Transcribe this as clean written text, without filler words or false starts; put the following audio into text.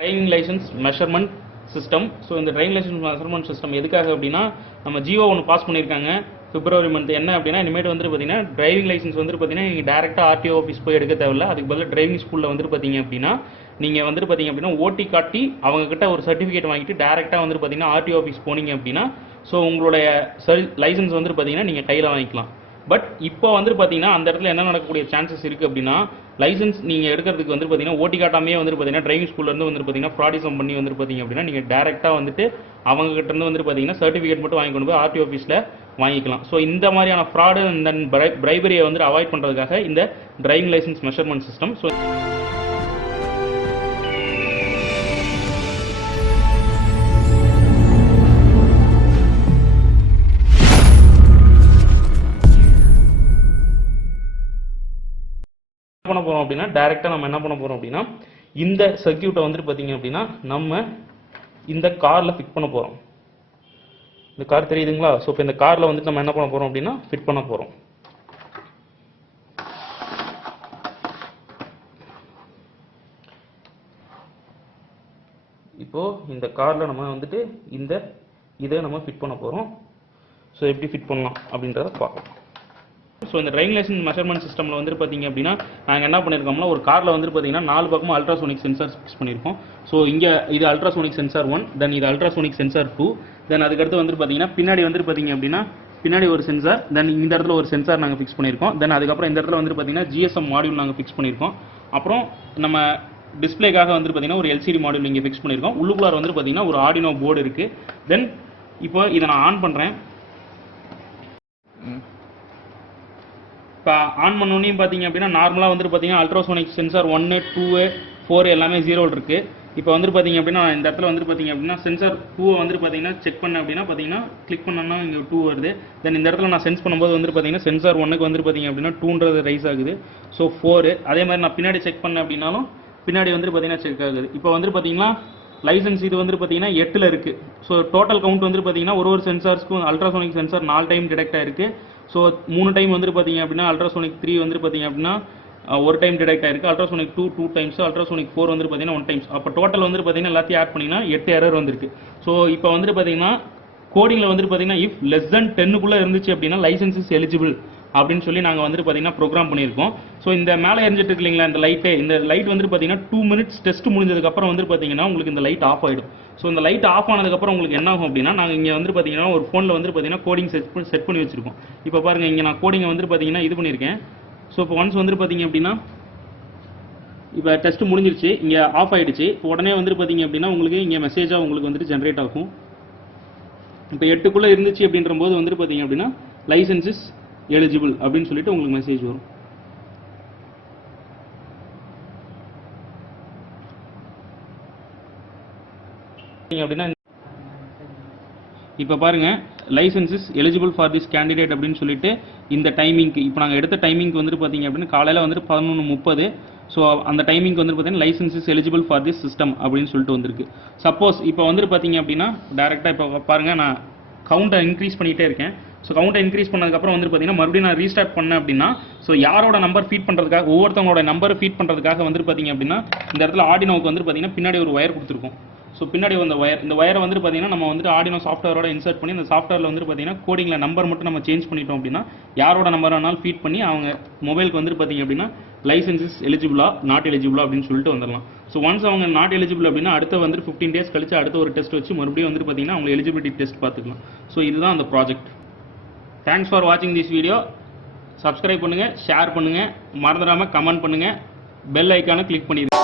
Driving licence measurement system. So இந்த driving licence measurement system எதுக்காக அப்படின்னா, நம்ம ஜியோ ஒன்று பாஸ் பண்ணியிருக்காங்க பிப்ரவரி மந்த். என்ன அப்படின்னா, இனிமேட்டு வந்து பார்த்தீங்கன்னா டிரைவிங் லைசன்ஸ் வந்து பார்த்தீங்கன்னா நீங்கள் டேரெக்டாக ஆர்டிஓ ஆஃபீஸ் போய் எடுக்க தேவையில்ல. அதுக்கு பதிலாக டிரைவிங் ஸ்கூலில் வந்து பார்த்தீங்க அப்படின்னா நீங்கள் வந்து பார்த்தீங்க அப்படின்னா ஓட்டி காட்டி அவங்கக்கிட்ட ஒரு சர்டிஃபிகேட் வாங்கிட்டு டேரெக்டாக வந்து பார்த்தீங்கன்னா ஆர்டிஓ ஆஃபீஸ் போனீங்க அப்படின்னா ஸோ உங்களுடைய லைசன்ஸ் வந்து பார்த்தீங்கன்னா நீங்கள் கையில் வாங்கிக்கலாம். பட் இப்போ வந்து பார்த்தீங்கன்னா அந்த இடத்துல என்ன நடக்கக்கூடிய சான்சஸ் இருக்குது அப்படின்னா, லைசன்ஸ் நீங்கள் எடுக்கிறதுக்கு வந்து பார்த்தீங்கன்னா ஓட்டி காட்டாமே வந்து பார்த்தீங்கன்னா டிரைவிங் ஸ்கூல்லேருந்து வந்து பார்த்தீங்கன்னா ஃப்ராடிசம் பண்ணி வந்து பார்த்தீங்க அப்படின்னா நீங்கள் டேரெக்டாக வந்துட்டு அவங்ககிட்ட இருந்து வந்து பார்த்தீங்கன்னா சர்டிஃபிகேட் மட்டும் வாங்கி கொண்டு போய் ஆர்டிஓ ஆஃபீஸில் வாங்கிக்கலாம். ஸோ இந்த மாதிரியான ஃப்ராடு இந்த பிரைபரியை வந்து அவாய்ட் பண்ணுறதுக்காக இந்த driving licence measurement system. So பண்ண போகிறோம் அப்படின்னா டைரெக்டாக நம்ம என்ன பண்ண போகிறோம் அப்படின்னா இந்த சர்க்கியூட்டை வந்துட்டு பார்த்தீங்க அப்படின்னா நம்ம இந்த காரில் ஃபிட் பண்ண போகிறோம். இந்த கார் தெரியுதுங்களா? ஸோ இப்போ இந்த காரில் வந்துட்டு நம்ம என்ன பண்ண போகிறோம் அப்படின்னா ஃபிட் பண்ண போகிறோம். இப்போது இந்த காரில் நம்ம வந்துட்டு இதை நம்ம ஃபிட் பண்ண போகிறோம். ஸோ எப்படி ஃபிட் பண்ணலாம் அப்படின்றத பார்க்கலாம். ஸோ இந்த டிரைவிங் லைசன்ஸ் மெஷர்மெண்ட் சிஸ்டமில் வந்து பார்த்தீங்க அப்படின்னா நாங்கள் என்ன பண்ணியிருக்கோம்னா ஒரு காரில் வந்து பார்த்தீங்கன்னா 4 பக்கமும் அல்ட்ராசோனிக் சென்சார் ஃபிக்ஸ் பண்ணியிருக்கோம். ஸோ இங்கே இது அல்ட்ராசோனிக் சென்சார் 1, தென் இது அல்ட்ராசோனிக் சென்சார் 2, தென் அதுக்கடுத்து வந்து பார்த்தீங்கன்னா பின்னாடி வந்து பார்த்தீங்க அப்படின்னா பின்னாடி ஒரு சென்சார், தென் இந்த இடத்துல ஒரு சென்சார் நாங்கள் ஃபிக்ஸ் பண்ணியிருக்கோம். தென் அதுக்கப்புறம் இந்த இடத்துல வந்து பார்த்தீங்கன்னா ஜிஎஸ்எம் மாடியூல் நாங்கள் ஃபிக்ஸ் பண்ணியிருக்கோம். அப்புறம் நம்ம டிஸ்பிளேக்காக வந்து பார்த்தீங்கன்னா ஒரு எல்சிடி மாடியூல் இங்கே ஃபிக்ஸ் பண்ணியிருக்கோம். உள்ளுக்குள்ளார வந்து பார்த்தீங்கன்னா ஒரு ஆர்டினோ போர்டு இருக்குது. தென் இப்போ இதை நான் ஆன் பண்ணுறேன். இப்போ ஆன் பண்ணோன்னே பார்த்தீங்க அப்படின்னா நார்மலாக வந்துட்டு பார்த்தீங்கன்னா அல்ட்ராசோனிக் சென்சார் 1, 2, 4 எல்லாமே 0 இருக்குது. இப்போ வந்துட்டு பார்த்தீங்க அப்படின்னா இந்த இடத்துல வந்துட்டு பார்த்தீங்க அப்படின்னா சென்சார் 2 வந்துட்டு பார்த்தீங்கன்னா செக் பண்ண அப்படின்னா பார்த்தீங்கன்னா கிளிக் பண்ணோன்னா இங்கே 2 வருது. தென் இந்த இடத்துல நான் சென்ஸ் பண்ணும்போது வந்துட்டு பார்த்தீங்கன்னா சென்சார் 1க்கு வந்துட்டு பார்த்தீங்க அப்படின்னா 2ன்றது ரைஸ் ஆகுது. ஸோ 4. அதே மாதிரி நான் பின்னாடி செக் பண்ணேன் அப்படின்னாலும் பின்னாடி வந்துட்டு பார்த்தீங்கன்னா செக் ஆகுது. இப்போ வந்துட்டு பார்த்தீங்கன்னா லைசன்ஸ் இது வந்துட்டு பார்த்தீங்கன்னா 8ல் இருக்குது. ஸோ டோட்டல் கவுண்ட் வந்துட்டு பார்த்தீங்கன்னா ஒரு சென்சார்ஸ்க்கும் அல்ட்ராசோனிக் சென்சார் 4 டைம் டிடெக்ட் ஆயிருக்கு. ஸோ 3 டைம் வந்துட்டு பார்த்தீங்க அப்படின்னா அல்ட்ராசோனிக் 3 வந்துட்டு பார்த்தீங்க அப்படின்னா ஒரு டைம் டிடெக்ட் ஆயிருக்கு. அல்ட்ராசோனிக் 2 டைம்ஸ், அல்ட்ராசோனிக் 4 வந்துட்டு பார்த்தீங்கன்னா 1 டைம்ஸ். அப்போ டோட்டல் வந்துட்டு பார்த்தீங்கன்னா எல்லாத்தையும் ஆட் பண்ணிங்கன்னா 8 எரர் வந்திருக்கு. ஸோ இப்போ வந்துட்டு பார்த்தீங்கன்னா கோடிங்கில் வந்துட்டு பார்த்தீங்கன்னா இஃப் லெஸ் தென் 10க்குள்ளே இருந்துச்சு அப்படின்னா லைசன்ஸ் இஸ் எலிஜிபிள் அப்படின்னு சொல்லி நாங்கள் வந்துட்டு பார்த்தீங்கன்னா ப்ரோக்ராம் பண்ணியிருக்கோம். ஸோ இந்த மேலே எரிஞ்சிட்டு இருக்கு இல்லைங்களா இந்த லைட் வந்துட்டு பார்த்தீங்கன்னா 2 மினிட்ஸ் டெஸ்ட் முடிஞ்சதுக்கப்புறம் வந்துட்டு பார்த்தீங்கன்னா உங்களுக்கு இந்த லைட் ஆஃப் ஆகிடும். ஸோ இந்த லைட் ஆஃப் ஆனதுக்கப்புறம் உங்களுக்கு என்ன ஆகும் அப்படின்னா நாங்கள் இங்கே வந்துட்டு பார்த்தீங்கன்னா ஒரு ஃபோனில் வந்துட்டு பார்த்தீங்கன்னா கோடிங் செட் பண்ணி வச்சிருக்கோம். இப்போ பாருங்கள் இங்கே நான் கோடிங்கை வந்துட்டு பார்த்தீங்கன்னா இது பண்ணியிருக்கேன். ஸோ இப்போ ஒன்ஸ் வந்துட்டு பார்த்தீங்க அப்படின்னா இப்போ டெஸ்ட் முடிஞ்சிருச்சு, இங்கே ஆஃப் ஆகிடுச்சு. இப்போ உடனே வந்துட்டு பார்த்தீங்க அப்படின்னா உங்களுக்கு இங்கே மெசேஜாக உங்களுக்கு வந்துட்டு ஜென்ரேட் ஆகும். இப்போ 8க்குள்ளே இருந்துச்சு அப்படின்ற போது வந்துட்டு பார்த்தீங்க அப்படின்னா லைசன்ஸ் இஸ் எலிஜிபிள் அப்படின்னு சொல்லிட்டு உங்களுக்கு மெசேஜ் வரும். அப்படின்னா இப்போ பாருங்க licence is eligible for this candidate அப்படின்னு சொல்லிட்டு இந்த டைமிங்க்கு இப்போ நாங்கள் எடுத்த டைமிங்க்கு வந்துட்டு பார்த்தீங்க அப்படின்னா காலையில் வந்துட்டு 11:30. ஸோ அந்த டைமிங்க்கு வந்துட்டு பார்த்தீங்கன்னா licence is eligible for this system அப்படின்னு சொல்லிட்டு வந்திருக்கு. சப்போஸ் இப்போ வந்துட்டு பார்த்தீங்க அப்படின்னா டேரெக்டாக இப்போ பாருங்கள் நான் கவுண்டை இன்க்ரீஸ் பண்ணிகிட்டே இருக்கேன். ஸோ கவுண்டை இன்க்ரீஸ் பண்ணதுக்கப்புறம் வந்து பார்த்தீங்கன்னா மறுபடியும் நான் ரீஸ்டார்ட் பண்ணேன் அப்படின்னா ஸோ யாரோட நம்பர் ஃபீட் பண்ணுறதுக்காக ஒவ்வொருத்தவங்களோட நம்பர் ஃபீட் பண்ணுறதுக்காக வந்துட்டு பார்த்தீங்க அப்படின்னா இந்த இடத்துல ஆர்டினோவுக்கு வந்துட்டு பார்த்தீங்கன்னா பின்னாடி ஒரு ஒயர் கொடுத்துருக்கோம். ஸோ பின்னாடி இந்த ஒயரை வந்துட்டு பார்த்தீங்கன்னா நம்ம வந்துட்டு ஆர்டினோ சாஃப்ட்வேரோட இன்சர்ட் பண்ணி இந்த சாஃப்ட்வேரில் வந்துட்டு பார்த்தீங்கன்னா கோடிங்கில் நம்பர் மட்டும் நம்ம சேஞ்ச் பண்ணிட்டோம் அப்படின்னா யாரோட நம்பர் வேணாலும் ஃபீட் பண்ணி அவங்க மொபைலுக்கு வந்துட்டு பார்த்தீங்க அப்படின்னா லைசன்ஸ் இஸ் எலிஜிபிளா நாட் எலிஜிபிளா அப்படின்னு சொல்லிட்டு வந்துடலாம். ஸோ ஒன்ஸ் அவங்க நாட் எலிஜிபிள் அப்படின்னா அடுத்த வந்துட்டு 15 days கழிச்சு அடுத்த ஒரு டெஸ்ட் வச்சு மறுபடியும் வந்துட்டு பார்த்தீங்கன்னா அவங்க எலிஜிபிலிட்டி டெஸ்ட் பார்த்துக்கலாம். ஸோ இதுதான் அந்த ப்ராஜெக்ட். தேங்க்ஸ் ஃபார் வாட்சிங் திஸ் வீடியோ. சப்ஸ்கிரைப் பண்ணுங்கள், ஷேர் பண்ணுங்கள், மறந்துடாமல் கமெண்ட் பண்ணுங்கள், பெல் ஐக்கானை கிளிக் பண்ணிடுங்க.